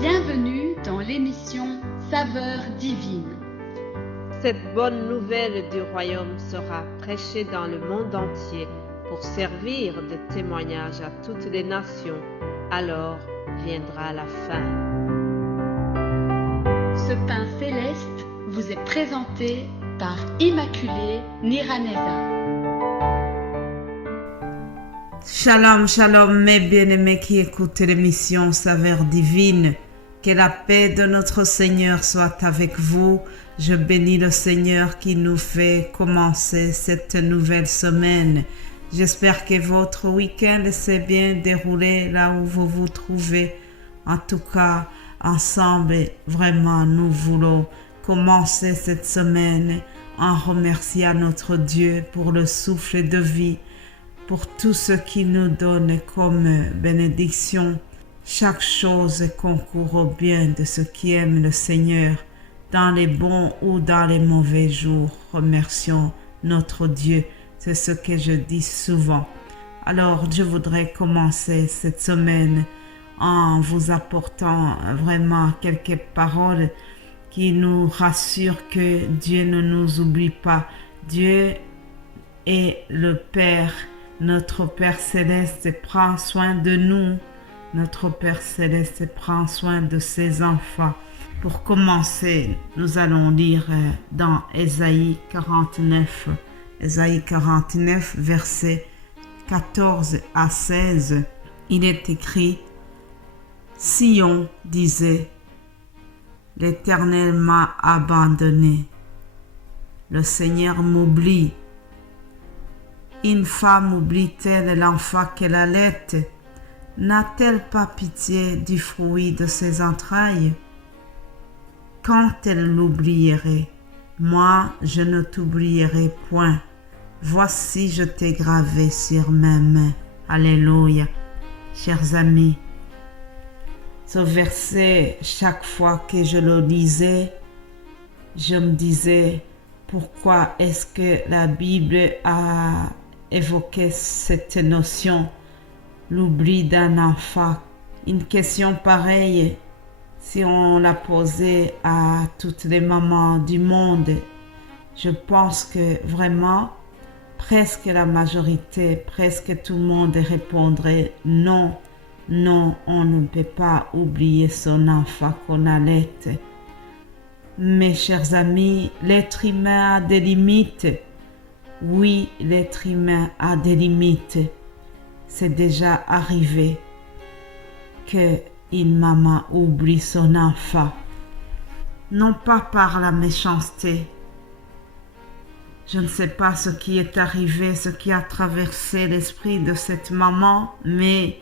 Bienvenue dans l'émission Saveurs divines. Cette bonne nouvelle du royaume sera prêchée dans le monde entier pour servir de témoignage à toutes les nations. Alors viendra la fin. Ce pain céleste vous est présenté par Immaculée Niraneza. Shalom, shalom, mes bien-aimés qui écoutent l'émission Saveurs divines. Que la paix de notre Seigneur soit avec vous. Je bénis le Seigneur qui nous fait commencer cette nouvelle semaine. J'espère que votre week-end s'est bien déroulé là où vous vous trouvez. En tout cas, ensemble, vraiment, nous voulons commencer cette semaine en remerciant notre Dieu pour le souffle de vie, pour tout ce qu'il nous donne comme bénédiction. Chaque chose concourt au bien de ceux qui aiment le Seigneur, dans les bons ou dans les mauvais jours. Remercions notre Dieu, c'est ce que je dis souvent. Alors, je voudrais commencer cette semaine en vous apportant vraiment quelques paroles qui nous rassurent que Dieu ne nous oublie pas. Dieu est le Père. Notre Père Céleste prend soin de nous. Notre Père Céleste prend soin de ses enfants. Pour commencer, nous allons lire dans Ésaïe 49. Ésaïe 49, versets 14 à 16. Il est écrit: Sion disait, l'Éternel m'a abandonné. Le Seigneur m'oublie. Une femme oublie-t-elle l'enfant qu'elle allait? N'a-t-elle pas pitié du fruit de ses entrailles? Quand elle l'oublierait, moi je ne t'oublierai point. Voici je t'ai gravé sur mes mains. Alléluia. Chers amis, ce verset, chaque fois que je le lisais, je me disais, pourquoi est-ce que la Bible a évoqué cette notion, l'oubli d'un enfant? Une question pareille, si on la posait à toutes les mamans du monde, je pense que vraiment, presque la majorité, presque tout le monde répondrait non. Non, on ne peut pas oublier son enfant qu'on allait. Mes chers amis, l'être humain a des limites. Oui, l'être humain a des limites. C'est déjà arrivé qu'une maman oublie son enfant. Non pas par la méchanceté. Je ne sais pas ce qui est arrivé, ce qui a traversé l'esprit de cette maman, mais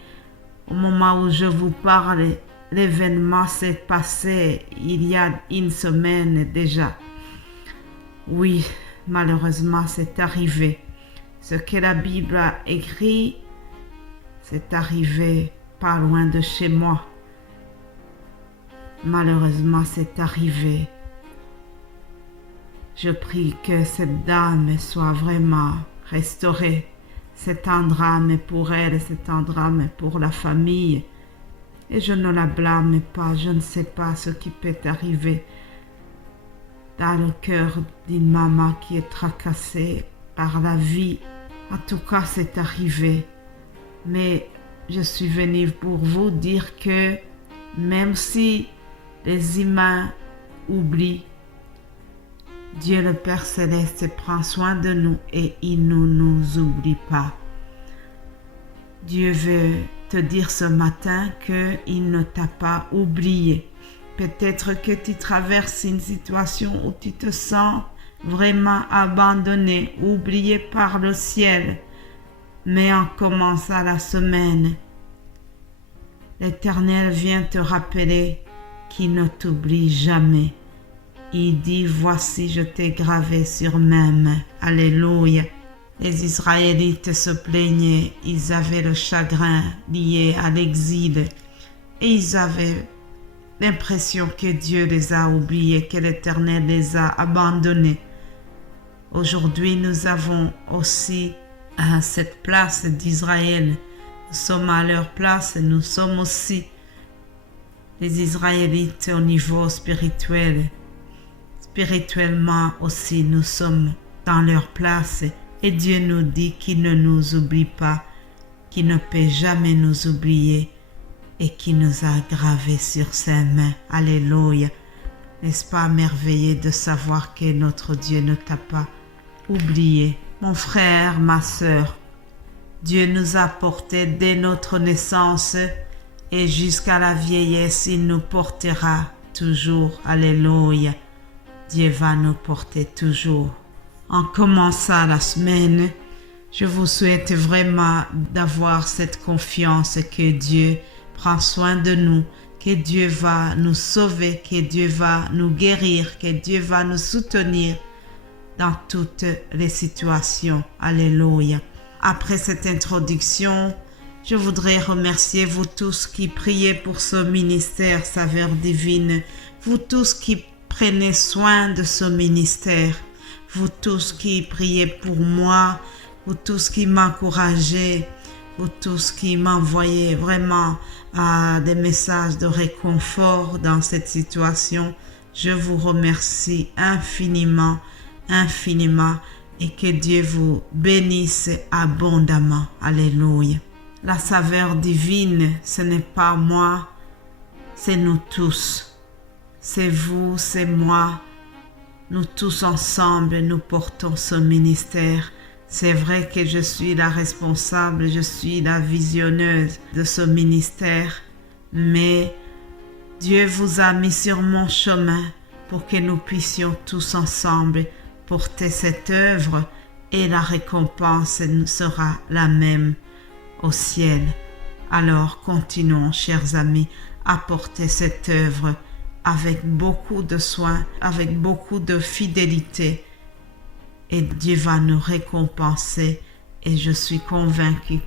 au moment où je vous parle, l'événement s'est passé il y a une semaine déjà. Oui, malheureusement, c'est arrivé. Ce que la Bible a écrit, c'est arrivé pas loin de chez moi. Malheureusement, c'est arrivé. Je prie que cette dame soit vraiment restaurée. C'est un drame pour elle, c'est un drame pour la famille. Et je ne la blâme pas, je ne sais pas ce qui peut arriver dans le cœur d'une maman qui est tracassée par la vie. En tout cas, c'est arrivé. Mais je suis venue pour vous dire que même si les humains oublient, Dieu le Père Céleste prend soin de nous et il ne nous oublie pas. Dieu veut te dire ce matin qu'il ne t'a pas oublié. Peut-être que tu traverses une situation où tu te sens vraiment abandonné, oublié par le ciel. Mais en commençant la semaine, l'Éternel vient te rappeler qu'il ne t'oublie jamais. Il dit, voici je t'ai gravé sur mes mains. Alléluia. Les Israélites se plaignaient, ils avaient le chagrin lié à l'exil et ils avaient l'impression que Dieu les a oubliés, que l'Éternel les a abandonnés. Aujourd'hui, nous avons aussi cette place d'Israël. Nous sommes à leur place et nous sommes aussi les Israélites au niveau spirituel. Spirituellement aussi, nous sommes dans leur place et Dieu nous dit qu'il ne nous oublie pas, qu'il ne peut jamais nous oublier et qu'il nous a gravés sur ses mains. Alléluia. N'est-ce pas merveilleux de savoir que notre Dieu ne t'a pas oublié? Mon frère, ma sœur, Dieu nous a portés dès notre naissance et jusqu'à la vieillesse, il nous portera toujours. Alléluia. Dieu va nous porter toujours. En commençant la semaine, je vous souhaite vraiment d'avoir cette confiance que Dieu prend soin de nous, que Dieu va nous sauver, que Dieu va nous guérir, que Dieu va nous soutenir dans toutes les situations. Alléluia. Après cette introduction, je voudrais remercier vous tous qui priez pour ce ministère Saveurs Divines, vous tous qui prenez soin de ce ministère, vous tous qui priez pour moi, vous tous qui m'encouragez, vous tous qui m'envoyez vraiment des messages de réconfort dans cette situation. Je vous remercie infiniment, infiniment, et que Dieu vous bénisse abondamment. Alléluia. La saveur divine, ce n'est pas moi, c'est nous tous. C'est vous, c'est moi. Nous tous ensemble, nous portons ce ministère. C'est vrai que je suis la responsable, je suis la visionneuse de ce ministère, mais Dieu vous a mis sur mon chemin pour que nous puissions tous ensemble porter cette œuvre et la récompense sera la même au ciel. Alors continuons, chers amis, à porter cette œuvre avec beaucoup de soin, avec beaucoup de fidélité, et Dieu va nous récompenser. Et je suis convaincue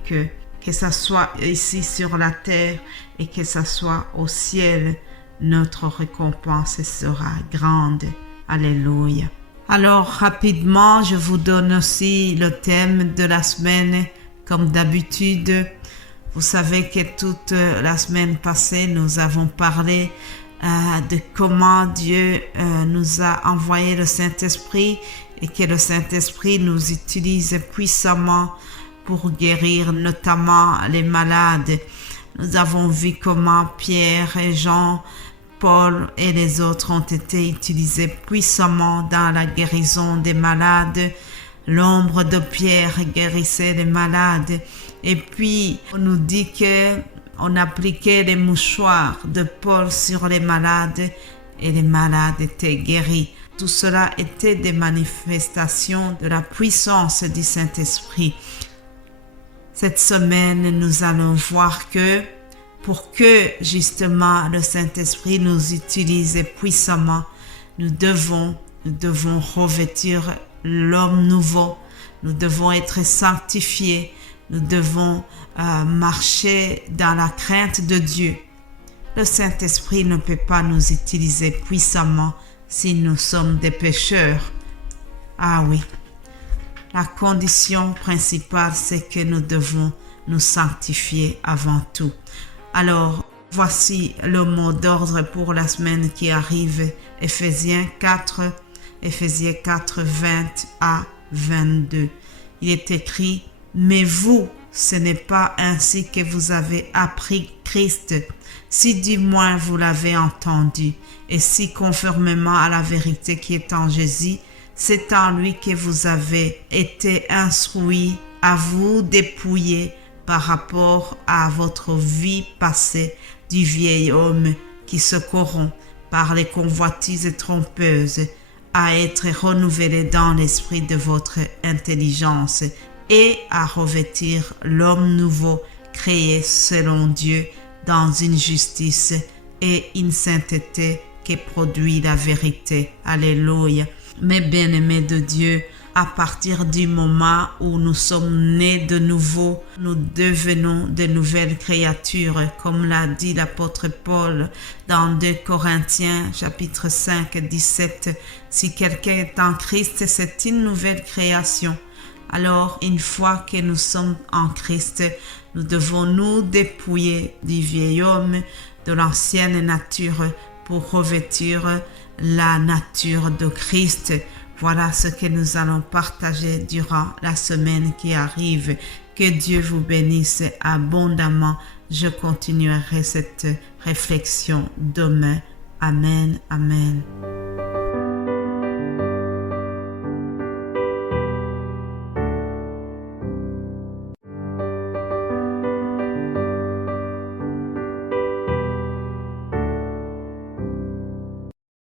que ça soit ici sur la terre et que ça soit au ciel, notre récompense sera grande. Alléluia. Alors rapidement, je vous donne aussi le thème de la semaine. Comme d'habitude, vous savez que toute la semaine passée, nous avons parlé de comment Dieu nous a envoyé le Saint-Esprit et que le Saint-Esprit nous utilise puissamment pour guérir notamment les malades. Nous avons vu comment Pierre et Jean, Paul et les autres ont été utilisés puissamment dans la guérison des malades. L'ombre de Pierre guérissait les malades. Et puis, on nous dit qu'on appliquait les mouchoirs de Paul sur les malades et les malades étaient guéris. Tout cela était des manifestations de la puissance du Saint-Esprit. Cette semaine, nous allons voir que pour que justement le Saint-Esprit nous utilise puissamment, nous devons revêtir l'homme nouveau, nous devons être sanctifiés, nous devons marcher dans la crainte de Dieu. Le Saint-Esprit ne peut pas nous utiliser puissamment si nous sommes des pécheurs. Ah oui, la condition principale, c'est que nous devons nous sanctifier avant tout. Alors, voici le mot d'ordre pour la semaine qui arrive, Éphésiens 4, 20 à 22. Il est écrit, « Mais vous, ce n'est pas ainsi que vous avez appris Christ, si du moins vous l'avez entendu, et si conformément à la vérité qui est en Jésus, c'est en lui que vous avez été instruits à vous dépouiller par rapport à votre vie passée du vieil homme qui se corrompt par les convoitises trompeuses, à être renouvelé dans l'esprit de votre intelligence et à revêtir l'homme nouveau créé selon Dieu dans une justice et une sainteté qui produit la vérité. Alléluia. Mes bien-aimés de Dieu, à partir du moment où nous sommes nés de nouveau, nous devenons de nouvelles créatures, comme l'a dit l'apôtre Paul dans 2 Corinthiens chapitre 5, 17. Si quelqu'un est en Christ, c'est une nouvelle création. Alors, une fois que nous sommes en Christ, nous devons nous dépouiller du vieil homme de l'ancienne nature pour revêtir la nature de Christ. Voilà ce que nous allons partager durant la semaine qui arrive. Que Dieu vous bénisse abondamment. Je continuerai cette réflexion demain. Amen. Amen.